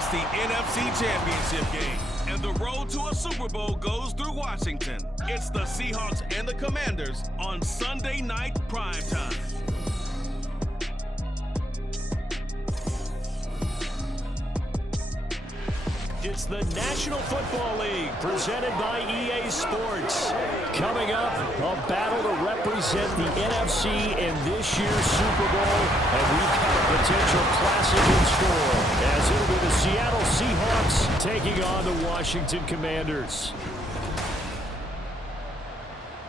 It's the NFC Championship game, and the road to a Super Bowl goes through Washington. It's the Seahawks and the Commanders on Sunday night primetime. It's the National Football League presented by EA Sports. Coming up, a battle to represent the NFC in this year's Super Bowl, and we've got a potential classic in store, as it'll be the Seattle Seahawks taking on the Washington Commanders.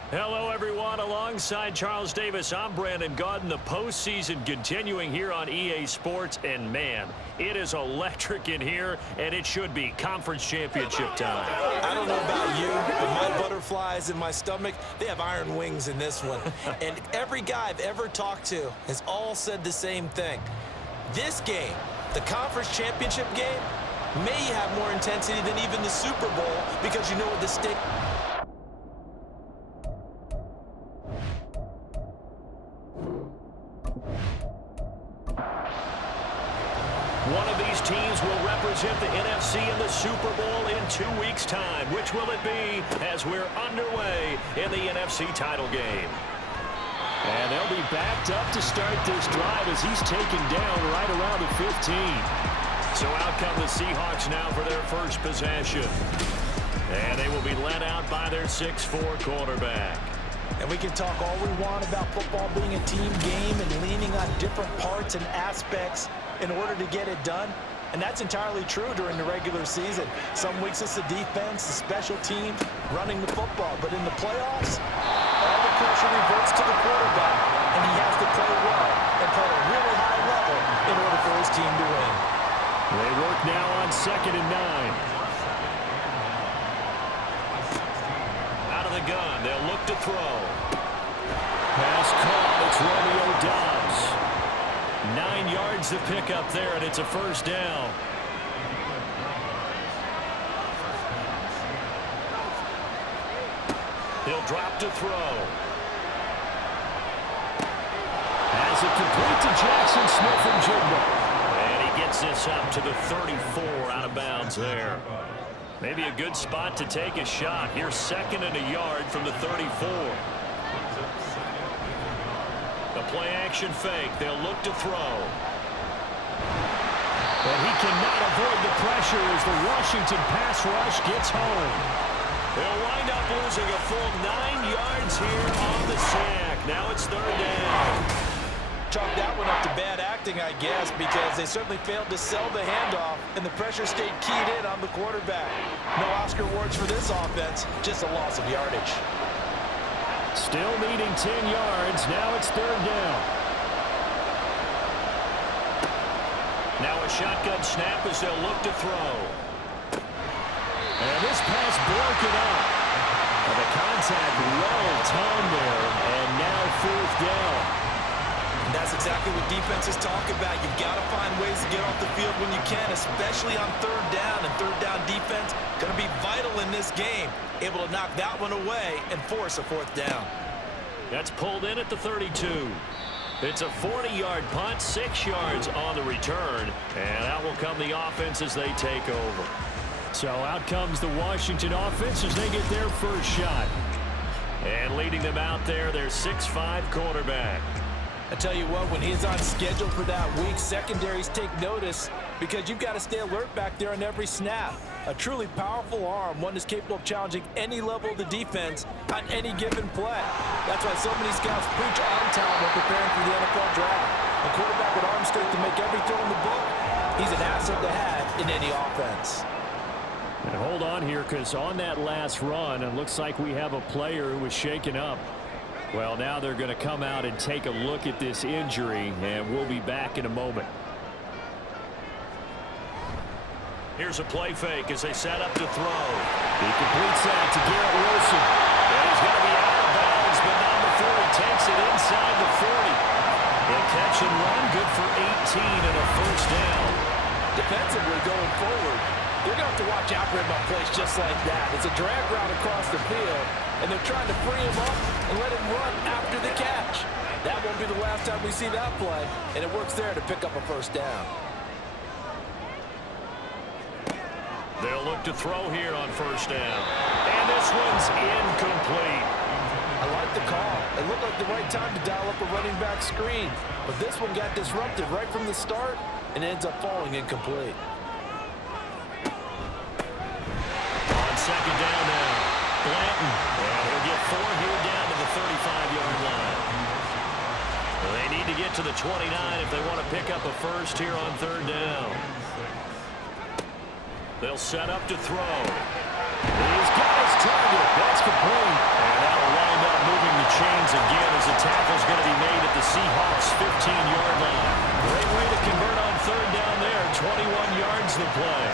Hello, everyone. Alongside Charles Davis, I'm Brandon Gaudin. The postseason continuing here on EA Sports, and man, it is electric in here, and it should be conference championship time. I don't know about you, but my butterflies in my stomach, they have iron wings in this one. And every guy I've ever talked to has all said the same thing. This game, the conference championship game, may have more intensity than even the Super Bowl because you know what the stake. One of these teams will represent the NFC in the Super Bowl in 2 weeks' time. Which will it be as we're underway in the NFC title game? And they'll be backed up to start this drive as he's taken down right around the 15. So out come the Seahawks now for their first possession. And they will be led out by their 6'4 quarterback. And we can talk all we want about football being a team game and leaning on different parts and aspects in order to get it done. And that's entirely true during the regular season. Some weeks it's the defense, the special teams, running the football. But in the playoffs, all the pressure reverts to the quarterback, and he has to play well and play at a really high level in order for his team to win. They work now on 2nd and 9. Out of the gun, they'll look to throw. Pass caught, it's Romeo Doubs. 9 yards to pick up there, and it's a first down. He'll drop to throw. Has it complete to Jackson Smith-Njigba. And he gets this up to the 34 out of bounds there. Maybe a good spot to take a shot. Here's 2nd and a yard from the 34. The play-action fake. They'll look to throw. But he cannot avoid the pressure as the Washington pass rush gets home. They'll wind up losing a full 9 yards here on the sack. Now it's 3rd down. Chalk that one up to bad acting, I guess, because they certainly failed to sell the handoff, and the pressure stayed keyed in on the quarterback. No Oscar awards for this offense, just a loss of yardage. Still needing 10 yards. Now it's 3rd down. Now a shotgun snap as they'll look to throw. And this pass broken up. And the contact well timed there. And now 4th down. And that's exactly what defenses talk about. You've got to find ways to get off the field when you can, especially on 3rd down. And 3rd down defense going to be vital in this game. Able to knock that one away and force a 4th down. That's pulled in at the 32. It's a 40-yard punt, 6 yards on the return. And out will come the offense as they take over. So out comes the Washington offense as they get their first shot. And leading them out there, their 6'5 quarterback. I tell you what, when he's on schedule for that week, secondaries take notice because you've got to stay alert back there on every snap. A truly powerful arm, one that's capable of challenging any level of the defense on any given play. That's why so many scouts preach arm talent when preparing for the NFL draft. A quarterback with arm strength to make every throw in the book, he's an asset to have in any offense. And hold on here, because on that last run, it looks like we have a player who was shaken up. Well, now they're going to come out and take a look at this injury, and we'll be back in a moment. Here's a play fake as they set up to throw. He completes that to Garrett Wilson. And he's going to be out of bounds, but not before he takes it inside the 40. He'll catch and run, good for 18 and a first down. Defensively going forward, they're going to have to watch out for him on plays just like that. It's a drag route across the field, and they're trying to free him up and let him run after the catch. That won't be the last time we see that play, and it works there to pick up a first down. They'll look to throw here on first down. And this one's incomplete. I like the call. It looked like the right time to dial up a running back screen. But this one got disrupted right from the start and ends up falling incomplete. On second down now, Blanton. And he'll get 4 here down to the 35-yard line. Well, they need to get to the 29 if they want to pick up a first here on third down. They'll set up to throw. He's got his target. That's complete. And that'll wind up moving the chains again as the tackle's going to be made at the Seahawks' 15-yard line. Great way to convert on third down there. 21 yards the play.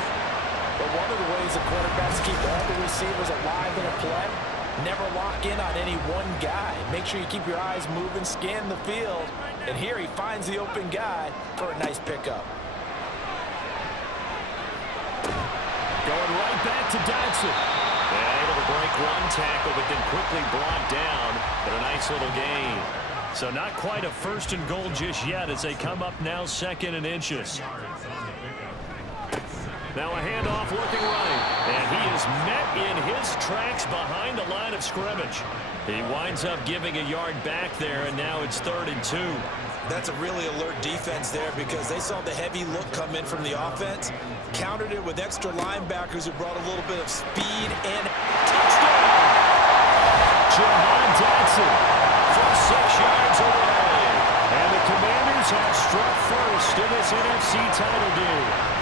But one of the ways the quarterbacks keep all the receivers alive in a play, never lock in on any one guy. Make sure you keep your eyes moving, scan the field, and here he finds the open guy for a nice pickup. Going right back to Dodson. And able to break one tackle, but then quickly brought down. But a nice little gain. So not quite a first and goal just yet as they come up now 2nd and inches. Now a handoff looking right. And he is met in his tracks behind the line of scrimmage. He winds up giving a yard back there, and now it's 3rd and 2. That's a really alert defense there because they saw the heavy look come in from the offense, countered it with extra linebackers who brought a little bit of speed and touchdown! Jahan Dodson from 6 yards away. And the Commanders have struck first in this NFC title game.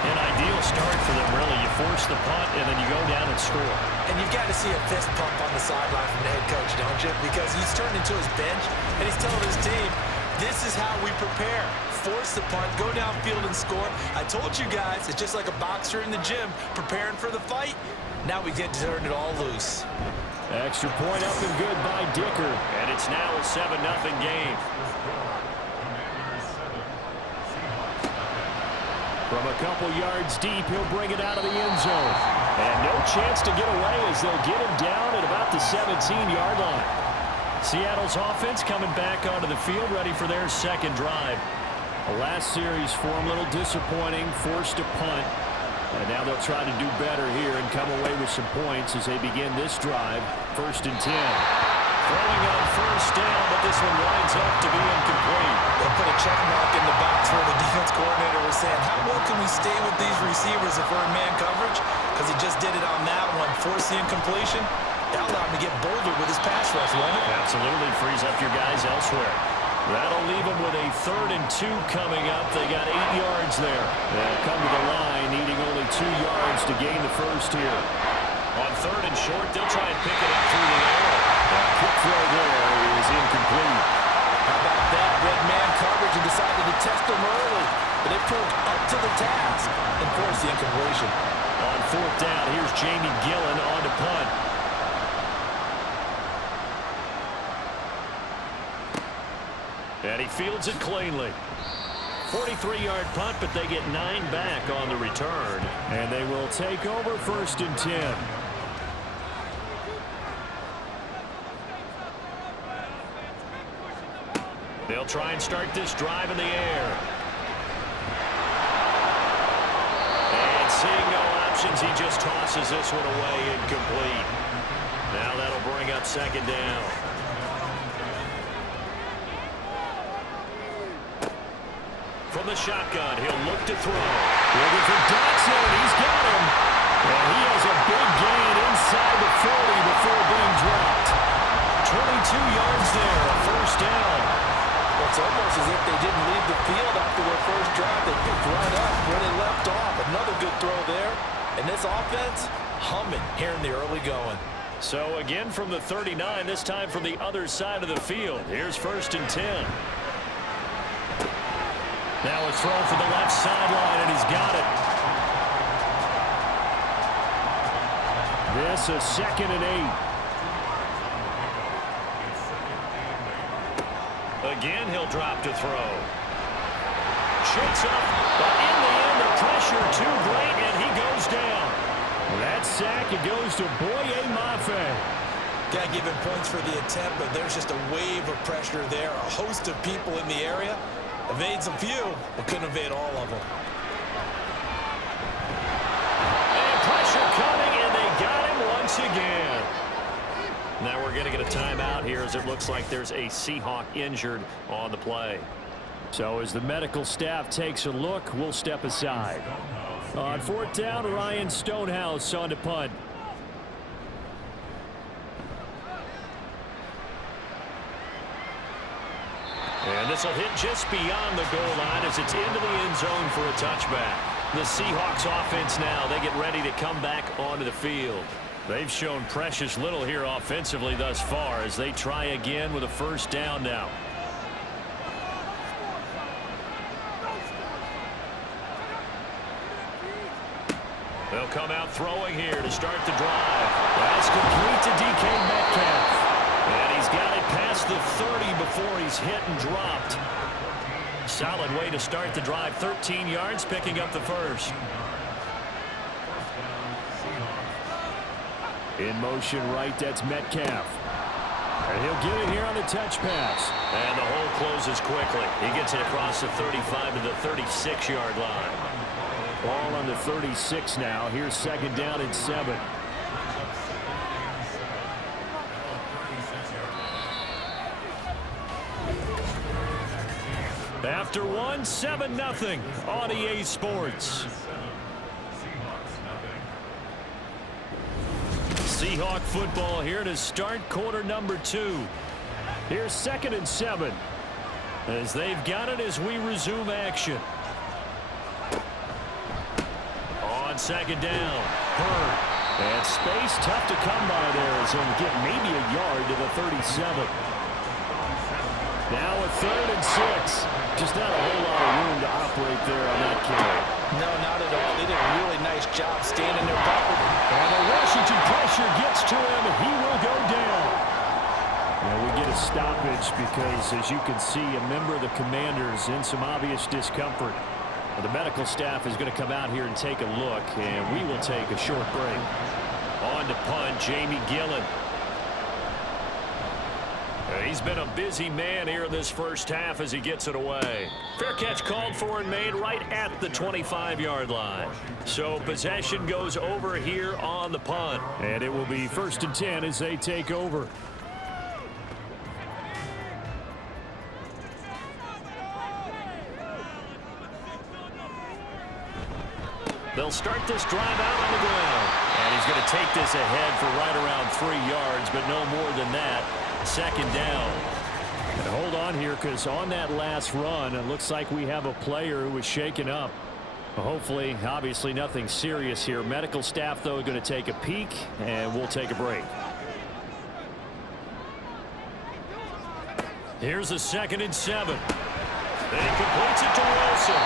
An ideal start for them, really. You force the punt, and then you go down and score. And you've got to see a fist pump on the sideline from the head coach, don't you? Because he's turned into his bench, and he's telling his team, this is how we prepare. Force the punt, go downfield and score. I told you guys, it's just like a boxer in the gym preparing for the fight. Now we get to turn it all loose. Extra point up and good by Dicker. And it's now a 7-0 game. From a couple yards deep, he'll bring it out of the end zone. And no chance to get away as they'll get him down at about the 17-yard line. Seattle's offense coming back onto the field, ready for their second drive. The last series for them, a little disappointing, forced to punt. And now they'll try to do better here and come away with some points as they begin this drive. 1st and 10. Throwing on first down, but this one winds up to be incomplete. They'll put a check mark in the box where the defense coordinator was saying, how well can we stay with these receivers if we're in man coverage? Because he just did it on that one, forced the incompletion. That allowed him to get bolder with his pass rush, won't it? Absolutely, frees up your guys elsewhere. That'll leave them with a 3rd and 2 coming up. They got 8 yards there. They'll come to the line, needing only 2 yards to gain the first here. On 3rd and short, they'll try and pick it up through the air. That quick throw there is incomplete. How about that? Red man coverage and decided to test them early. But they proved up to the task and forced the incompletion. On 4th down, here's Jamie Gillen on to punt. And he fields it cleanly. 43-yard punt, but they get 9 back on the return. And they will take over 1st and 10. They'll try and start this drive in the air. And seeing no options, he just tosses this one away incomplete. Now that'll bring up 2nd down. From the shotgun, he'll look to throw. Looking for Dodson, he's got him. And he has a big gain inside the 40 before being dropped. 22 yards there, a 1st down. It's almost as if they didn't leave the field after their first drive. They picked right up where they left off. Another good throw there. And this offense, humming here in the early going. So again from the 39, this time from the other side of the field. Here's 1st and 10. Now a throw for the left sideline, and he's got it. This is 2nd and 8. Again, he'll drop to throw. Shoots up, but in the end, the pressure too great, and he goes down. That sack, it goes to Boye Mafe. Got to give him points for the attempt, but there's just a wave of pressure there. A host of people in the area. Evades a few, but couldn't evade all of them. again. Now we're going to get a timeout here as it looks like there's a Seahawk injured on the play. So as the medical staff takes a look, we'll step aside. On fourth down, Ryan Stonehouse on to punt. And this will hit just beyond the goal line as it's into the end zone for a touchback. The Seahawks offense now, they get ready to come back onto the field. They've shown precious little here offensively thus far as they try again with a first down now. They'll come out throwing here to start the drive. That's complete to DK Metcalf. And he's got it past the 30 before he's hit and dropped. Solid way to start the drive. 13 yards, picking up the first. In motion right, that's Metcalf. And he'll get it here on the touch pass. And the hole closes quickly. He gets it across the 35 to the 36-yard line. Ball on the 36 now. Here's second down and 7. After one, 7-0 on EA Sports. Seahawk football here to start quarter number 2. Here's second and 7. As they've got it as we resume action. On second down, Hurd. And space tough to come by there as he'll get maybe a yard to the 37. Now a third and 6. Just not a whole lot of room to operate there on that carry. No, not at all. They did a really nice job staying in their pocket. And the Washington pressure gets to him. He will go down. Now we get a stoppage because, as you can see, a member of the Commanders in some obvious discomfort. The medical staff is going to come out here and take a look, and we will take a short break. On to punt, Jamie Gillen. He's been a busy man here in this first half as he gets it away. Fair catch called for and made right at the 25-yard line. So possession goes over here on the punt. And it will be 1st and 10 as they take over. They'll start this drive out on the ground. And he's going to take this ahead for right around 3 yards, but no more than that. Second down. And hold on here, because on that last run, it looks like we have a player who was shaken up. Hopefully, obviously nothing serious here. Medical staff, though, going to take a peek, and we'll take a break. Here's a 2nd and 7. And he completes it to Wilson.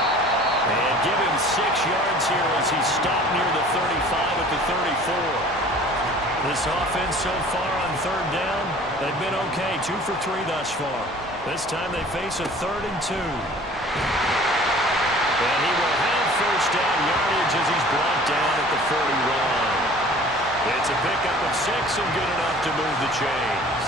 And give him 6 yards here as he's stopped near the 35 at the 34. This offense so far on 3rd down, they've been okay. 2 for 3 thus far. This time they face a 3rd and 2. And he will have first down yardage as he's brought down at the 41. It's a pickup of 6 and good enough to move the chains.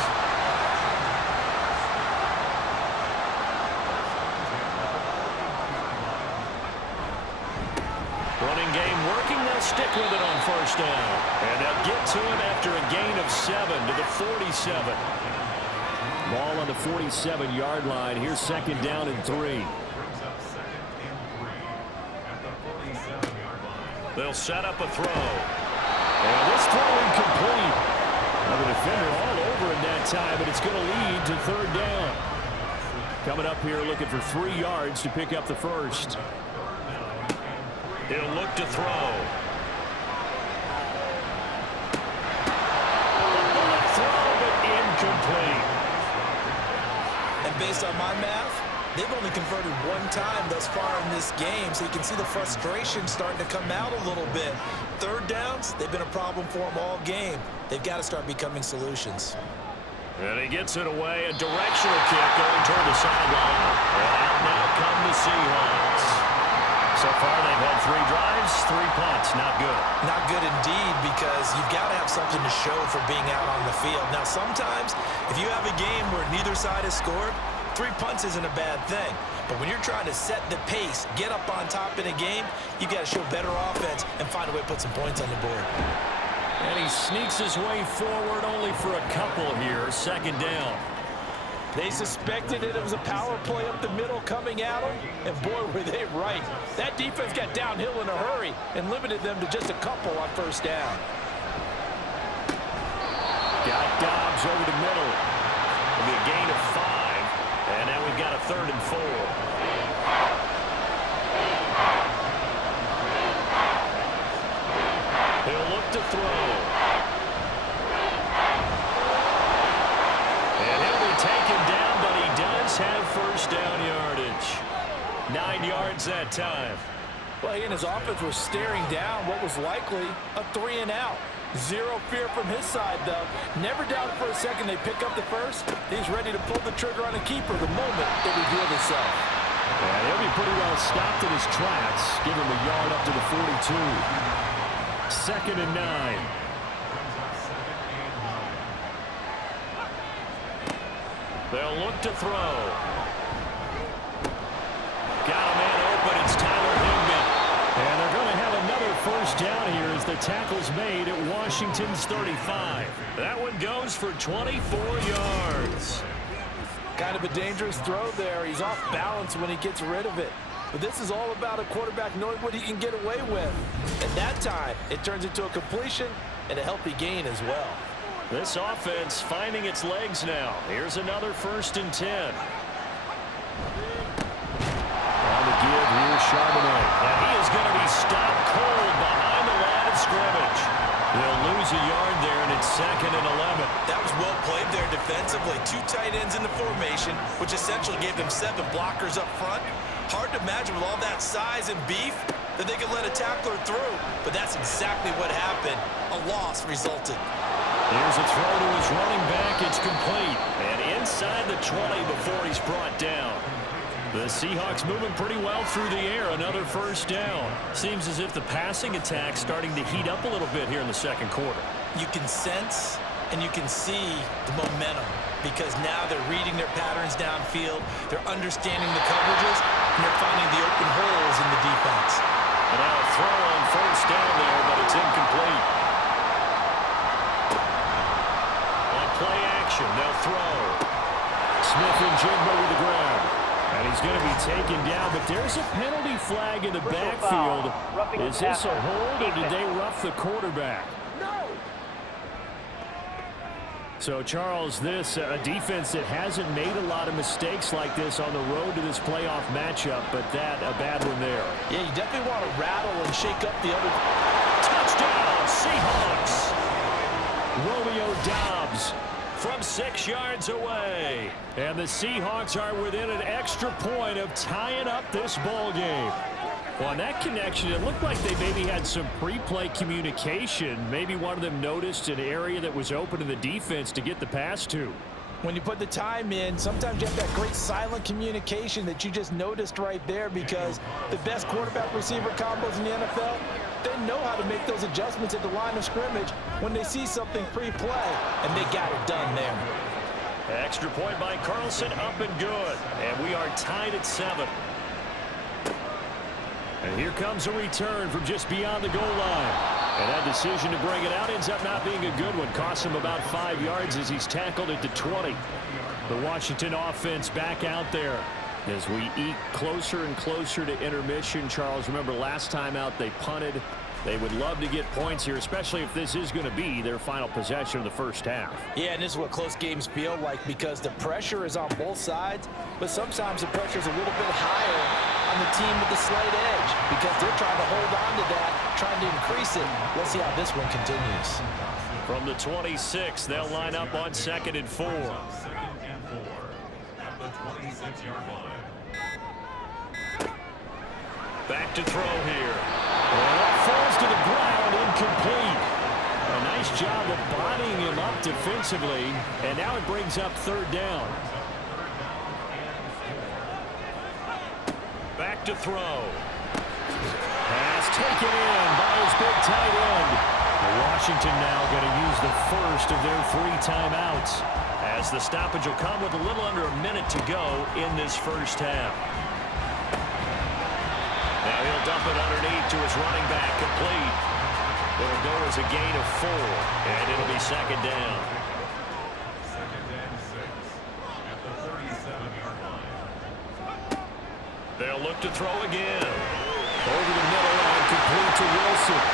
Running game working. They'll stick with it on first down. And they'll get to him after a gain of 7 to the 47. Ball on the 47-yard line. Here's second down and 3. They'll set up a throw. And this throw incomplete. Now the defender all over him that time, but it's going to lead to 3rd down. Coming up here looking for 3 yards to pick up the first. He'll look to throw. Throw, but incomplete. And based on my math, they've only converted 1 time thus far in this game, so you can see the frustration starting to come out a little bit. 3rd downs, they've been a problem for them all game. They've got to start becoming solutions. And he gets it away. A directional kick going toward the sideline. And out now come the Seahawks. So far, they've had 3 drives, 3 punts. Not good. Not good indeed, because you've got to have something to show for being out on the field. Now, sometimes, if you have a game where neither side has scored, 3 punts isn't a bad thing. But when you're trying to set the pace, get up on top in a game, you got to show better offense and find a way to put some points on the board. And he sneaks his way forward only for a couple here. Second down. They suspected it was a power play up the middle coming at them, and boy, were they right. That defense got downhill in a hurry and limited them to just a couple on first down. Got Dobbs over the middle. It'll be a gain of 5, and now we've got a 3rd and 4. He'll look to throw. And he'll be taken down, but he does have first down yardage. 9 yards that time. Well, he and his offense were staring down what was likely a 3 and out. Zero fear from his side, though. Never doubted for a second they pick up the first. He's ready to pull the trigger on a keeper the moment it revealed itself. Yeah, he'll be pretty well stopped in his tracks. Give him a yard up to the 42. 2nd and 9. They'll look to throw. Got a man open. It's Tyler Higbee. And they're going to have another first down here as the tackle's made at Washington's 35. That one goes for 24 yards. Kind of a dangerous throw there. He's off balance when he gets rid of it. But this is all about a quarterback knowing what he can get away with. And that time, it turns into a completion and a healthy gain as well. This offense finding its legs now. Here's another 1st and 10. On the give, here's Charbonnet. And he is going to be stopped cold behind the line of scrimmage. They'll lose a yard there, and it's 2nd and 11. That was well played there defensively. 2 tight ends in the formation, which essentially gave them 7 blockers up front. Hard to imagine with all that size and beef that they could let a tackler through. But that's exactly what happened. A loss resulted. Here's a throw to his running back. It's complete. And inside the 20 before he's brought down. The Seahawks moving pretty well through the air. Another first down. Seems as if the passing attack's starting to heat up a little bit here in the second quarter. You can sense and you can see the momentum because now they're reading their patterns downfield. They're understanding the coverages, and they're finding the open holes in the defense. And now a throw on first down there, but it's incomplete. On play action, they'll throw. Smith and Jigba with the ground. And he's going to be taken down, but there's a penalty flag in the backfield. Is this a hold, or did they rough the quarterback? So, Charles, this a defense that hasn't made a lot of mistakes like this on the road to this playoff matchup, but that a bad one there. Yeah, you definitely want to rattle and shake up the other. Touchdown, Seahawks. Romeo Dobbs from 6 yards away. And the Seahawks are within an extra point of tying up this ball game. Well, on that connection, it looked like they maybe had some pre-play communication. Maybe one of them noticed an area that was open to the defense to get the pass to. When you put the time in, sometimes you have that great silent communication that you just noticed right there because the best quarterback-receiver combos in the NFL, they know how to make those adjustments at the line of scrimmage when they see something pre-play, and they got it done there. Extra point by Carlson, up and good. And we are tied at 7. And here comes a return from just beyond the goal line. And that decision to bring it out ends up not being a good one. Costs him about 5 yards as he's tackled at the 20. The Washington offense back out there as we eke closer and closer to intermission. Charles, remember last time out they punted. They would love to get points here, especially if this is going to be their final possession of the first half. Yeah, and this is what close games feel like because the pressure is on both sides, but sometimes the pressure is a little bit higher on the team with the slight edge because they're trying to hold on to that, trying to increase it. Let's see how this one continues. From the 26, they'll line up on 2nd and 4. Back to throw here. And that falls to the ground, incomplete. A nice job of bodying him up defensively, and now it brings up 3rd down. Back to throw. Pass taken in by his big tight end. Washington now going to use the first of their 3 timeouts. As the stoppage will come with a little under a minute to go in this first half. Now he'll dump it underneath to his running back, complete. It'll go as a gain of 4, and it'll be second down. Second and 6 at the 37-yard line. They'll look to throw again. Over the middle and complete to Wilson.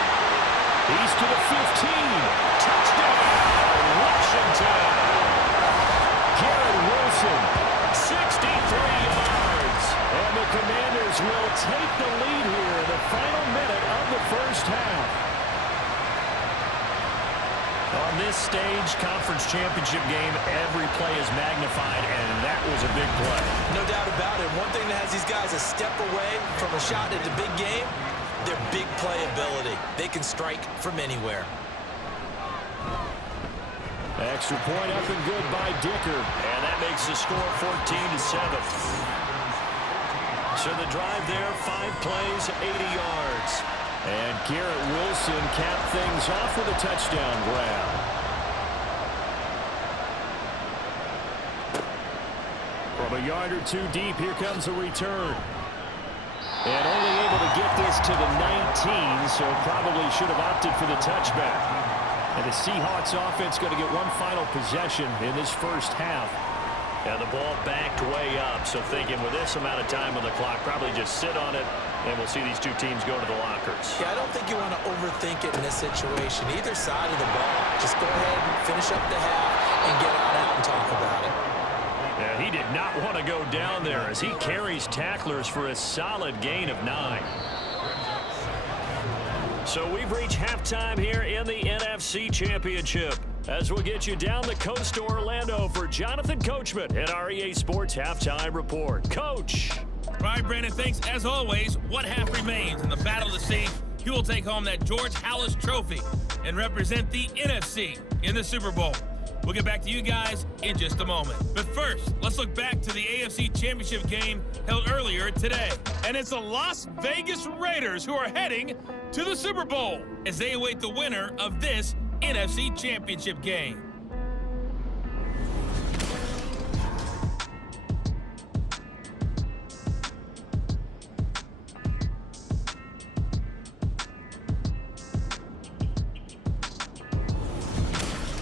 He's to the 15. Touchdown, Washington. Garrett Wilson. 63 yards. And the Commanders will take the lead here in the final minute of the first half. On this stage, conference championship game, every play is magnified, and that was a big play. No doubt about it. One thing that has these guys a step away from a shot at the big game, their big play ability. They can strike from anywhere. Extra point up and good by Dicker. And that makes the score 14-7. So the drive there, 5 plays, 80 yards. And Garrett Wilson capped things off with a touchdown grab. From a yard or 2 deep, here comes a return. And only able to get this to the 19, so probably should have opted for the touchback. And the Seahawks offense going to get one final possession in this first half. And the ball backed way up, so thinking with this amount of time on the clock, probably just sit on it, and we'll see these two teams go to the lockers. Yeah, I don't think you want to overthink it in this situation. Either side of the ball. Just go ahead and finish up the half and get on out and talk about it. Yeah, he did not want to go down there as he carries tacklers for a solid gain of 9. So we've reached halftime here in the NFC Championship. As we'll get you down the coast to Orlando for Jonathan Coachman at our EA Sports Halftime Report. Coach. All right, Brandon, thanks. As always, one half remains in the battle to see who will take home that George Halas Trophy and represent the NFC in the Super Bowl. We'll get back to you guys in just a moment. But first, let's look back to the AFC Championship game held earlier today. And it's the Las Vegas Raiders who are heading to the Super Bowl as they await the winner of this NFC Championship game.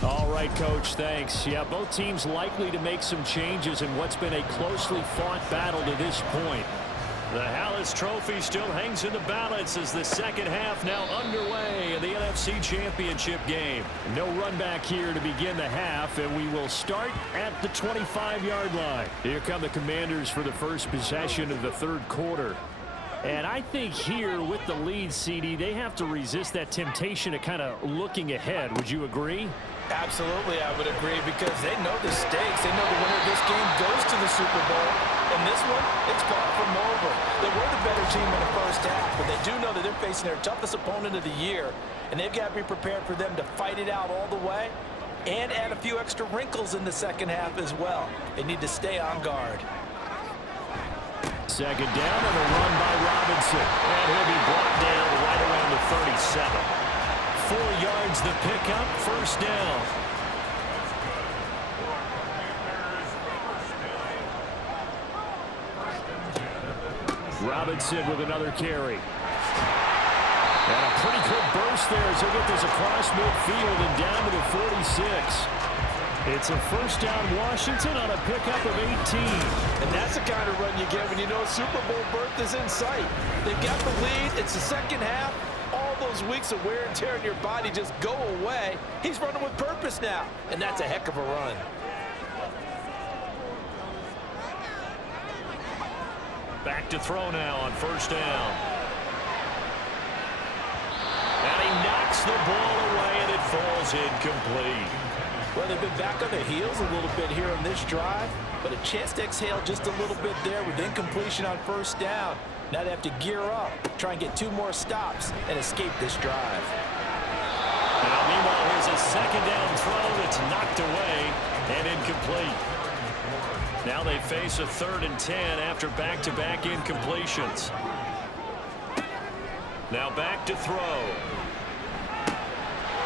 All right, Coach, thanks. Yeah, both teams likely to make some changes in what's been a closely fought battle to this point. The Halas Trophy still hangs in the balance as the second half now underway in the NFC Championship game. No run back here to begin the half, and we will start at the 25-yard line. Here come the Commanders for the first possession of the third quarter. And I think here with the lead, CD, they have to resist that temptation of kind of looking ahead. Would you agree? Absolutely, I would agree, because they know the stakes. They know the winner of this game goes to the Super Bowl. And this one, it's far from over. They were the better team in the first half, but they do know that they're facing their toughest opponent of the year, and they've got to be prepared for them to fight it out all the way and add a few extra wrinkles in the second half as well. They need to stay on guard. Second down and a run by Robinson. And he'll be brought down right around the 37. 4 yards the pickup, first down. Robinson with another carry. And a pretty quick burst there as he'll get this across midfield and down to the 46. It's a first down Washington on a pickup of 18. And that's the kind of run you get when you know Super Bowl berth is in sight. They've got the lead. It's the second half. All those weeks of wear and tear in your body just go away. He's running with purpose now, and that's a heck of a run. Back to throw now on first down. And he knocks the ball away, and it falls incomplete. Well, they've been back on their heels a little bit here on this drive, but a chance to exhale just a little bit there with incompletion on first down. Now they have to gear up, try and get 2 more stops, and escape this drive. Now, meanwhile, here's a second down throw that's knocked away and incomplete. Now they face a 3rd and 10 after back-to-back incompletions. Now back to throw.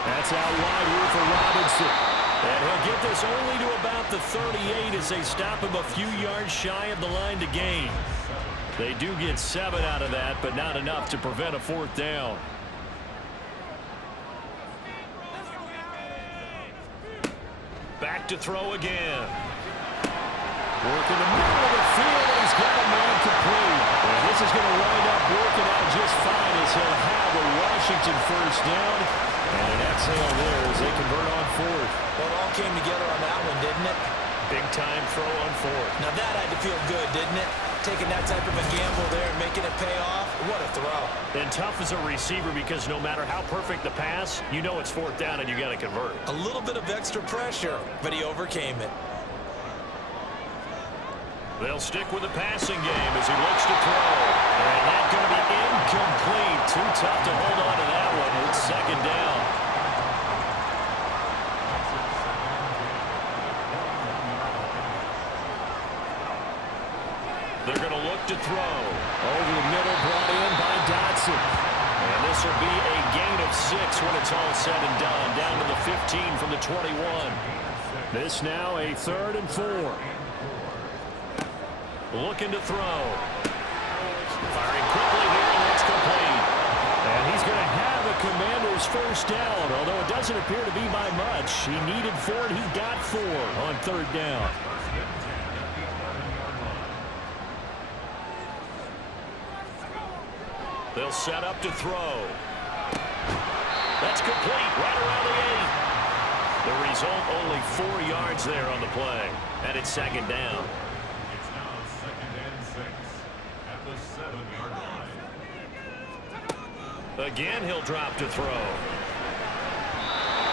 That's out wide here for Robinson. And he'll get this only to about the 38 as they stop him a few yards shy of the line to gain. They do get 7 out of that, but not enough to prevent a 4th down. look to throw again. Work in the middle of the field, and he's got a man complete. And this is going to wind up working out just fine as he'll have a Washington first down. And an exhale there as they convert on fourth. Well, it all came together on that one, didn't it? Big-time throw on fourth. Now that had to feel good, didn't it? Taking that type of a gamble there and making it pay off. What a throw. And tough as a receiver because no matter how perfect the pass, you know it's fourth down and you got to convert. A little bit of extra pressure, but he overcame it. They'll stick with the passing game as he looks to throw. And that's going to be incomplete. Too tough to hold on to that one. It's second down. They're going to look to throw. Over the middle, brought in by Dotson. And this will be a gain of 6 when it's all said and done. Down to the 15 from the 21. This now a 3rd and 4. Looking to throw. Firing quickly here, and it's complete. And he's going to have a Commander's first down, although it doesn't appear to be by much. He needed 4, and he got 4 on 3rd down. They'll set up to throw. That's complete right around the 8. The result, only 4 yards there on the play. And it's second down. It's now 2nd and 6 at the 7-yard line. Again, he'll drop to throw.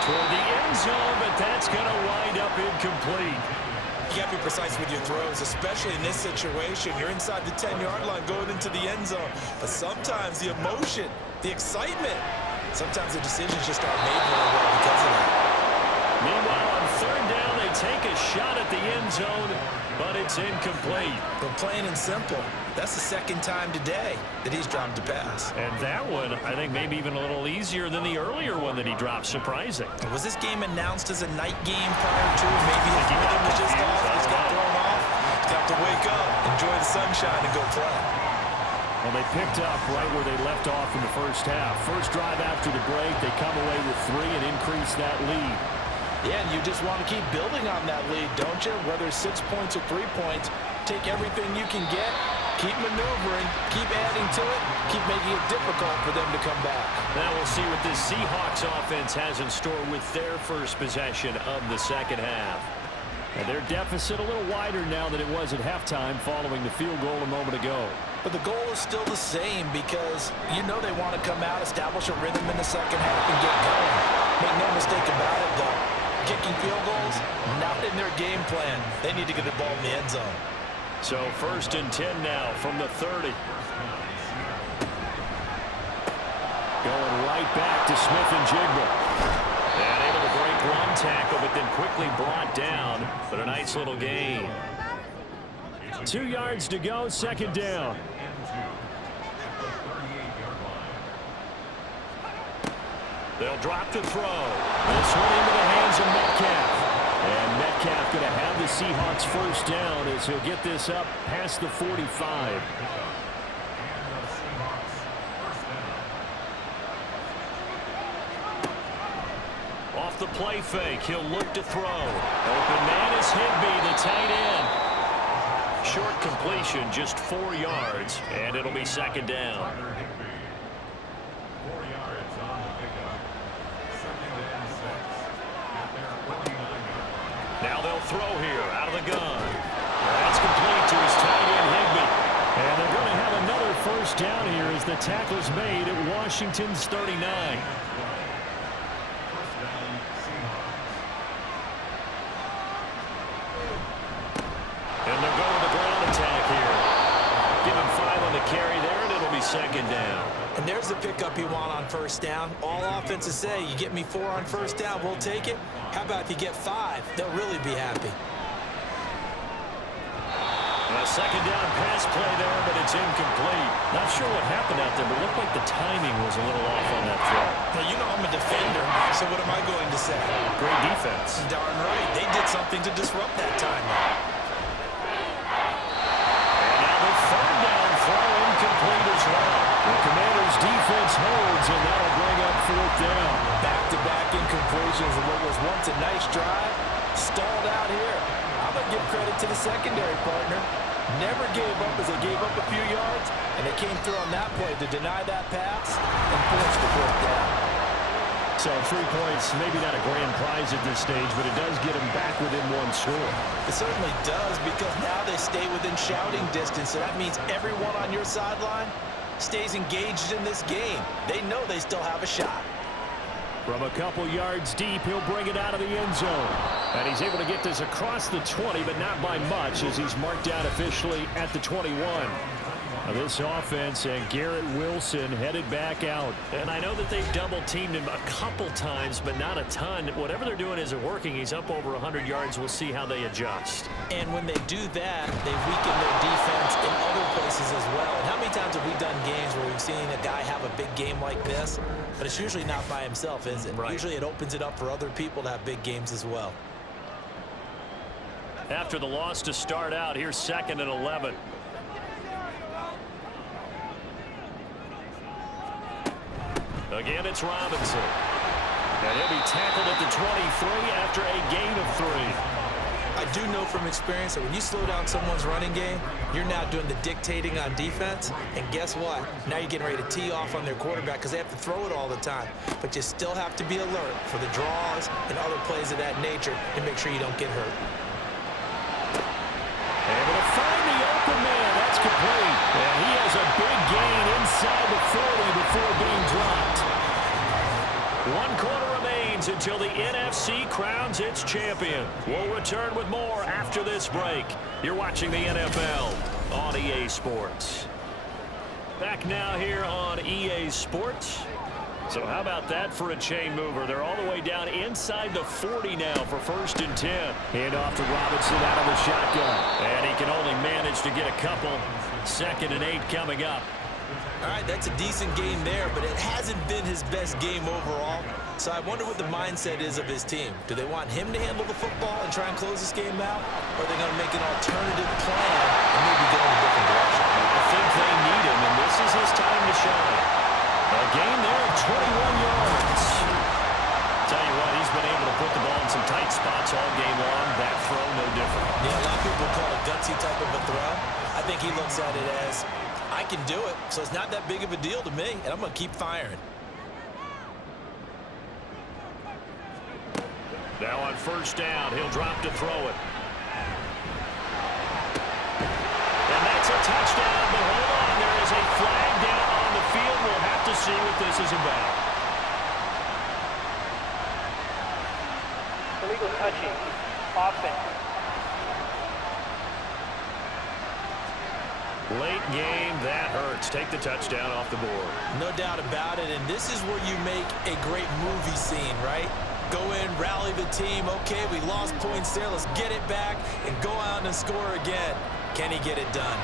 Toward the end zone, but that's going to wind up incomplete. You got to be precise with your throws, especially in this situation. You're inside the 10-yard line going into the end zone. But sometimes the emotion, the excitement, sometimes the decisions just aren't made very well because of that. Meanwhile, on 3rd down, they take a shot at the end zone, but it's incomplete. But plain and simple, that's the 2nd time today that he's dropped a pass. And that one, I think, maybe even a little easier than the earlier one that he dropped. Surprising. Was this game announced as a night game prior to? Maybe his rhythm was just off. He's got thrown off. He's got to wake up, enjoy the sunshine, and go play. Well, they picked up right where they left off in the first half. First drive after the break, they come away with 3 and increase that lead. Yeah, and you just want to keep building on that lead, don't you? Whether it's 6 points or 3 points, take everything you can get, keep maneuvering, keep adding to it, keep making it difficult for them to come back. Now we'll see what this Seahawks offense has in store with their first possession of the second half. And their deficit a little wider now than it was at halftime following the field goal a moment ago. But the goal is still the same because you know they want to come out, establish a rhythm in the second half, and get going. Make no mistake about it, though. Kicking field goals, not in their game plan. They need to get the ball in the end zone. So 1st and 10 now from the 30. Going right back to Smith and Jigba. And able to break one tackle, but then quickly brought down. But a nice little gain. 2 yards to go, 2nd down. They'll drop to throw. This one into the hands of Metcalf. And Metcalf going to have the Seahawks first down as he'll get this up past the 45. Off the play fake, he'll look to throw. Open man is Higbee, the tight end. Short completion, just 4 yards, and it'll be second down. 4 yards on the pickup. 2nd and 6 at their 49-yard line. Now they'll throw here, out of the gun. That's complete to his tight end, Higbee. And they're going to have another first down here as the tackle's made at Washington's 39. And they'll go with the ground attack here. Give him 5 on the carry there, and it'll be second down. And there's the pickup you want on first down. All offenses say, you get me 4 on first down, we'll take it. How about if you get 5? They'll really be happy. A second down pass play there, but it's incomplete. Not sure what happened out there, but it looked like the timing was a little off on that throw. Now, you know I'm a defender, so what am I going to say? Great defense. Darn right. They did something to disrupt that timing. And now the 3rd down throw incomplete as well. The Commanders' defense holds, and that'll bring up 4th down. Back-to-back incompletions of what was once a nice drive, stalled credit to the secondary, partner. Never gave up as they gave up a few yards, and they came through on that play to deny that pass and force the fourth down. So 3 points, maybe not a grand prize at this stage, but it does get them back within one score. It certainly does, because now they stay within shouting distance, so that means everyone on your sideline stays engaged in this game. They know they still have a shot. From a couple yards deep, he'll bring it out of the end zone. And he's able to get this across the 20, but not by much, as he's marked out officially at the 21. Now this offense and Garrett Wilson headed back out. And I know that they've double-teamed him a couple times, but not a ton. Whatever they're doing isn't working. He's up over 100 yards. We'll see how they adjust. And when they do that, they weaken their defense in other places as well. And how many times have we done games where we've seen a guy have a big game like this? But it's usually not by himself, is it? Right. Usually it opens it up for other people to have big games as well. After the loss to start out, here's 2nd and 11. Again, it's Robinson. And he'll be tackled at the 23 after a gain of 3. I do know from experience that when you slow down someone's running game, you're now doing the dictating on defense. And guess what? Now you're getting ready to tee off on their quarterback because they have to throw it all the time. But you still have to be alert for the draws and other plays of that nature to make sure you don't get hurt. Able to find the open man. That's complete. And he has a big gain inside the 40 before being dropped. 1 quarter remains until the NFC crowns its champion. We'll return with more after this break. You're watching the NFL on EA Sports. Back now here on EA Sports. So how about that for a chain mover? They're all the way down inside the 40 now for 1st and 10. Hand off to Robinson out of the shotgun. And he can only manage to get a couple. 2nd and 8 coming up. All right, that's a decent game there, but it hasn't been his best game overall. So I wonder what the mindset is of his team. Do they want him to handle the football and try and close this game out? Or are they going to make an alternative plan and maybe go in a different direction? I think they need him, and this is his time to shine. A gain there of 21 yards. Tell you what, he's been able to put the ball in some tight spots all game long. That throw, no different. Yeah, a lot of people call it a gutsy type of a throw. I think he looks at it as, I can do it, so it's not that big of a deal to me, and I'm going to keep firing. Now on 1st down, he'll drop to throw it. And that's a touchdown, but hold on, there is a flag down on the field. We'll have to see what this is about. Illegal touching. Offense. Late game, that hurts. Take the touchdown off the board. No doubt about it, and this is where you make a great movie scene, right? Go in, rally the team. Okay, we lost points there. Let's get it back and go out and score again. Can he get it done?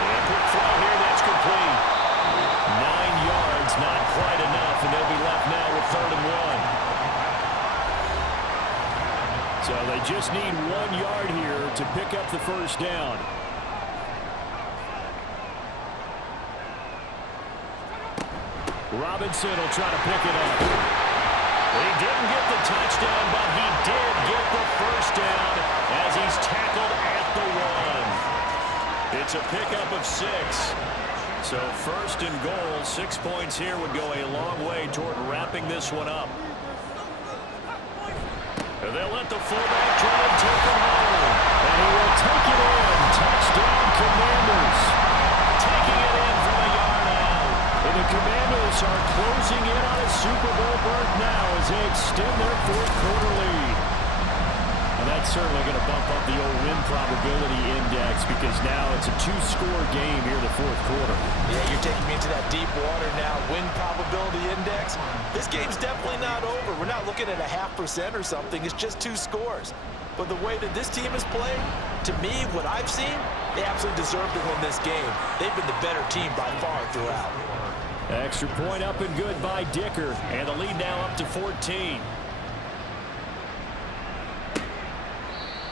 And quick throw here, that's complete. 9 yards, not quite enough, and they'll be left now with 3rd and 1. So they just need 1 yard here to pick up the 1st down. Robinson will try to pick it up. He didn't get the touchdown, but he did get the 1st down as he's tackled at the 1. It's a pickup of 6. So 1st and goal, 6 points here would go a long way toward wrapping this one up. And they'll let the fullback try and take it home. And he will take it in. Touchdown, Commanders. Taking it in from a yard out. And the Commanders are closing in on a Super Bowl berth now as they extend their 4th quarter lead. And that's certainly going to bump up the old win probability index because now it's a 2-score game here in the 4th quarter. Yeah, you're taking me into that deep water now. Win probability index. This game's definitely not over. We're not looking at a 0.5% or something. It's just 2 scores. But the way that this team has played, to me, what I've seen, they absolutely deserve to win this game. They've been the better team by far throughout. Extra point up and good by Dicker. And the lead now up to 14.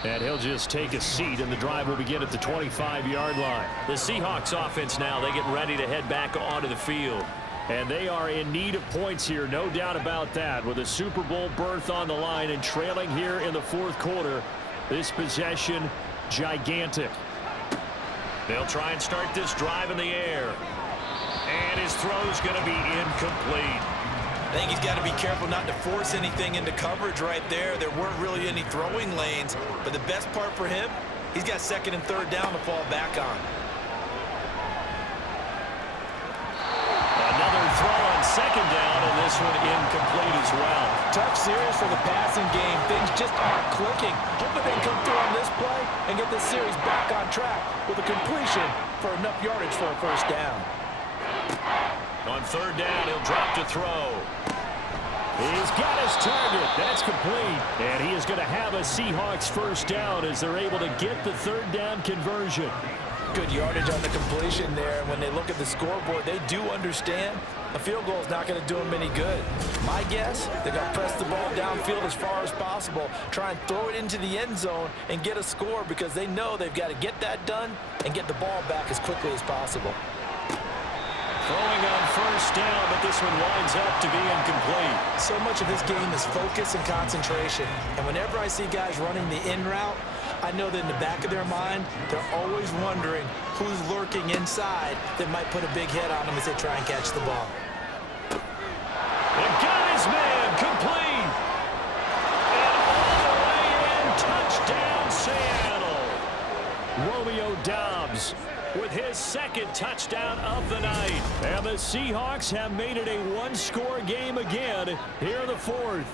And he'll just take a seat, and the drive will begin at the 25-yard line. The Seahawks offense now, they get ready to head back onto the field. And they are in need of points here, no doubt about that. With a Super Bowl berth on the line and trailing here in the fourth quarter, this possession, gigantic. They'll try and start this drive in the air. And his throw's going to be incomplete. I think he's got to be careful not to force anything into coverage right there. There weren't really any throwing lanes, but the best part for him, he's got second and third down to fall back on. Another throw on second down, and this one incomplete as well. Tough series for the passing game. Things just aren't clicking. Hoping they can come through on this play and get this series back on track with a completion for enough yardage for a first down. On third down, he'll drop to throw. He's got his target. That's complete. And he is going to have a Seahawks first down as they're able to get the third down conversion. Good yardage on the completion there. When they look at the scoreboard, they do understand a field goal is not going to do them any good. My guess, they're going to press the ball downfield as far as possible, try and throw it into the end zone and get a score because they know they've got to get that done and get the ball back as quickly as possible. Throwing on first down, but this one winds up to be incomplete. So much of this game is focus and concentration. And whenever I see guys running the in route, I know that in the back of their mind, they're always wondering who's lurking inside that might put a big hit on them as they try and catch the ball. And got his man, complete. And all the way in, touchdown Seattle. Romeo Doubs with his second touchdown of the night. And the Seahawks have made it a one-score game again here in the fourth.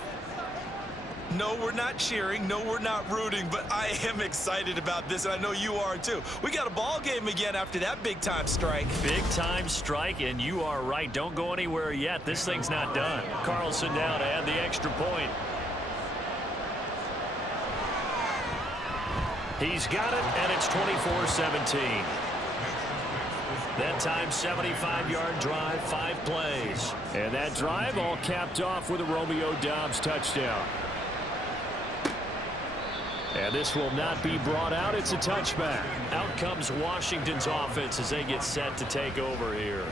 No, we're not cheering. No, we're not rooting, but I am excited about this, and I know you are too. We got a ball game again after that big-time strike. Big-time strike, and you are right. Don't go anywhere yet. This thing's not done. Carlson now to add the extra point. He's got it, and it's 24-17. That time, 75-yard drive, 5 plays. And that drive all capped off with a Romeo Doubs touchdown. And this will not be brought out. It's a touchback. Out comes Washington's offense as they get set to take over here.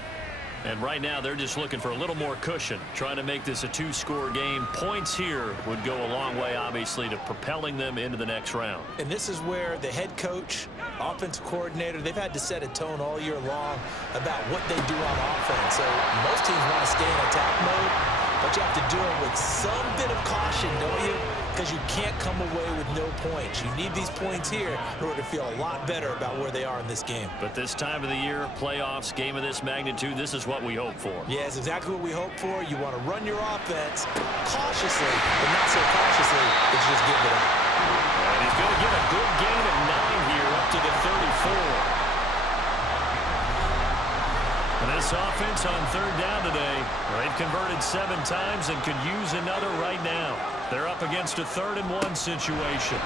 And right now, they're just looking for a little more cushion, trying to make this a 2-score game. Points here would go a long way, obviously, to propelling them into the next round. And this is where the head coach, offensive coordinator, they've had to set a tone all year long about what they do on offense. So most teams want to stay in attack mode, but you have to do it with some bit of caution, don't you? Because you can't come away with no points. You need these points here in order to feel a lot better about where they are in this game. But this time of the year, playoffs, game of this magnitude, this is what we hope for. Yeah, it's exactly what we hope for. You want to run your offense cautiously, but not so cautiously that you just give it up. And he's going to get a good gain of 9 here up to the 34. And this offense on third down today, they've converted 7 times and could use another right now. They're up against a 3rd-and-1 situation.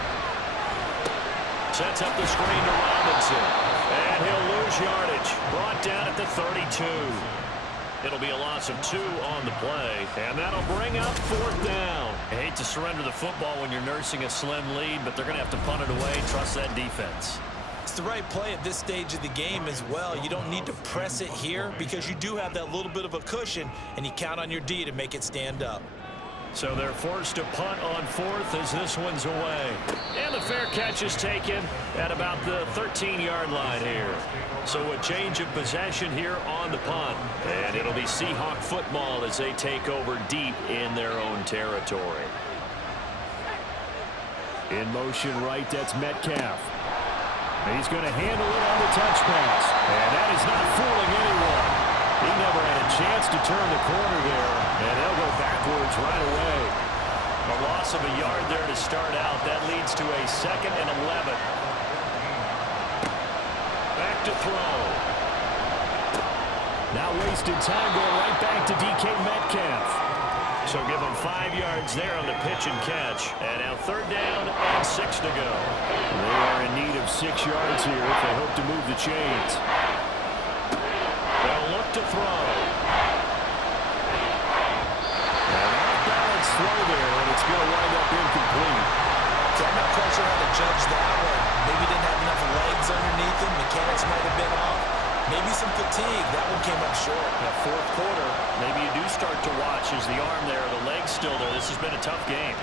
Sets up the screen to Robinson. And he'll lose yardage. Brought down at the 32. It'll be a loss of 2 on the play. And that'll bring up 4th down. I hate to surrender the football when you're nursing a slim lead, but they're going to have to punt it away. Trust that defense. It's the right play at this stage of the game as well. You don't need to press it here because you do have that little bit of a cushion, and you count on your D to make it stand up. So they're forced to punt on 4th as this one's away. And the fair catch is taken at about the 13-yard line here. So a change of possession here on the punt. And it'll be Seahawk football as they take over deep in their own territory. In motion right, that's Metcalf. He's going to handle it on the touch pass. And that is not fooling anyone. He never had a chance to turn the corner there. And they'll go backwards right away. A loss of a yard there to start out. That leads to a 2nd and 11. Back to throw. Now wasted time going right back to DK Metcalf. So give them 5 yards there on the pitch and catch. And now 3rd down and 6 to go. They are in need of 6 yards here if they hope to move the chains. They'll look to throw. An off-balance throw there, and it's going to wind up incomplete. So I'm not quite sure how to judge that one. Maybe didn't have enough legs underneath him. Mechanics might have been off. Maybe some fatigue. That one came up short. That fourth quarter, maybe you do start to watch as the arm there, the leg's still there. This has been a tough game.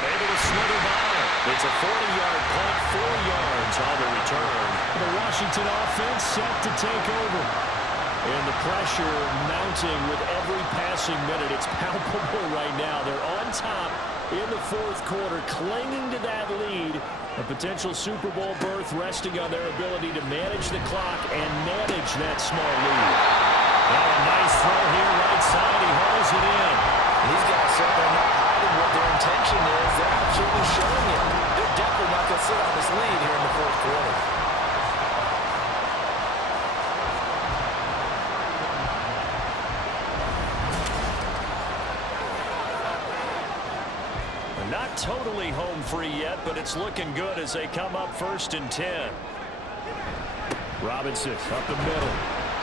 Able to slither by it. It's a 40-yard punt, 4 yards on the return. The Washington offense set to take over. And the pressure mounting with every passing minute. It's palpable right now. They're on top in the fourth quarter, clinging to that lead. A potential Super Bowl berth resting on their ability to manage the clock and manage that small lead. Now a nice throw here, right side. He hauls it in. These guys certainly not hiding what their intention is. They're absolutely showing it. They're definitely not going to sit on this lead here in the fourth quarter. Not totally home free yet, but it's looking good as they come up 1st and 10. Robinson up the middle.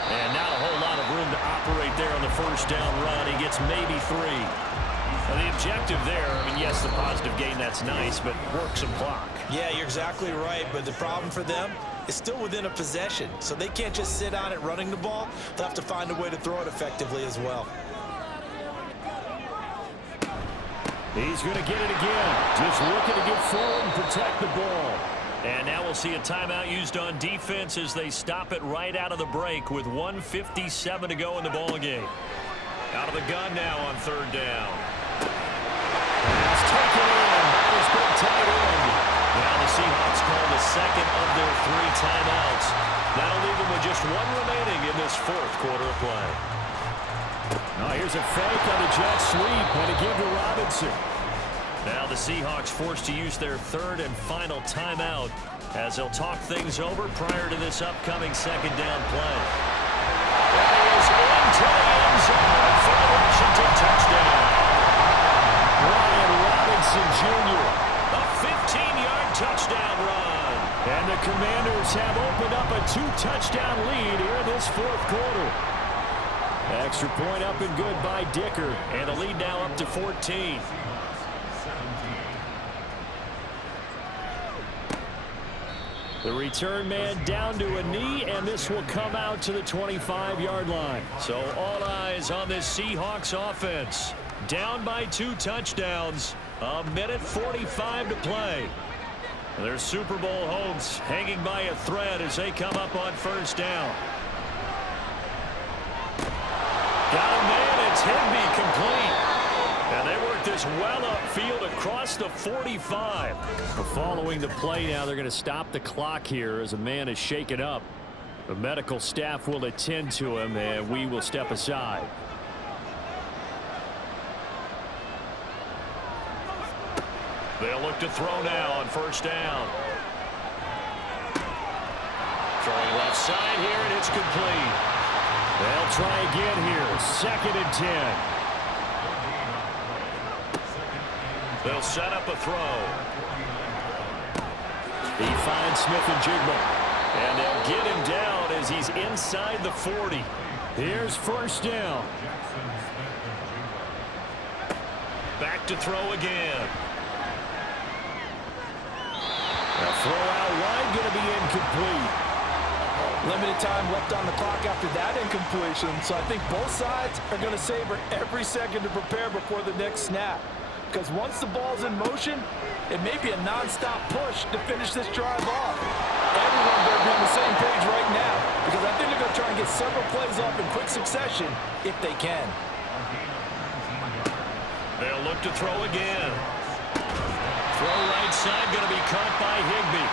And not a whole lot of room to operate there on the first down run. He gets maybe 3. Now the objective there, I mean, yes, the positive gain, that's nice, but work some clock. Yeah, you're exactly right, but the problem for them is still within a possession, so they can't just sit on it running the ball. They'll have to find a way to throw it effectively as well. He's going to get it again. Just looking to get forward and protect the ball. And now we'll see a timeout used on defense as they stop it right out of the break with 1:57 to go in the ball game. Out of the gun now on 3rd down. It's taken in by his big tight end. Now the Seahawks call the second of their 3 timeouts. That'll leave them with just 1 remaining in this 4th quarter of play. Oh, here's a fake on the jet sweep and a give to Robinson. Now the Seahawks forced to use their 3rd and final timeout as they'll talk things over prior to this upcoming 2nd down play. That is into the end zone for the Washington touchdown. Brian Robinson Jr. A 15-yard touchdown run. And the Commanders have opened up a 2-touchdown lead here in this 4th quarter. Extra point up and good by Dicker. And a lead now up to 14. The return man down to a knee, and this will come out to the 25-yard line. So all eyes on this Seahawks offense. Down by 2 touchdowns. 1:45 to play. Their Super Bowl hopes hanging by a thread as they come up on 1st down. Got him in. It's Higbee complete. And they work this well upfield across the 45. Following the play now, they're going to stop the clock here as a man is shaken up. The medical staff will attend to him, and we will step aside. They'll look to throw now on 1st down. Throwing left side here, and it's complete. They'll try again here. 2nd and 10. They'll set up a throw. He finds Smith and Jigba. And they'll get him down as he's inside the 40. Here's 1st down. Back to throw again. A throw out wide, going to be incomplete. Limited time left on the clock after that incompletion, so I think both sides are going to savor every second to prepare before the next snap. Because once the ball's in motion, it may be a non-stop push to finish this drive off. Everyone better be on the same page right now, because I think they're going to try and get several plays off in quick succession if they can. They'll look to throw again. Throw right side, going to be caught by Higbee.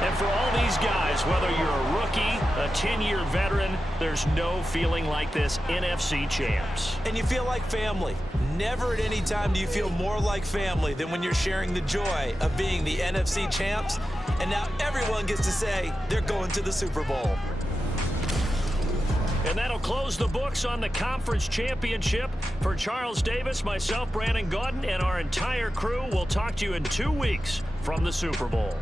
And for all these guys, whether you're a rookie, a 10-year veteran, there's no feeling like this NFC champs. And you feel like family. Never at any time do you feel more like family than when you're sharing the joy of being the NFC champs. And now everyone gets to say they're going to the Super Bowl. And that'll close the books on the conference championship. For Charles Davis, myself, Brandon Gaudin, and our entire crew, we'll talk to you in 2 weeks from the Super Bowl.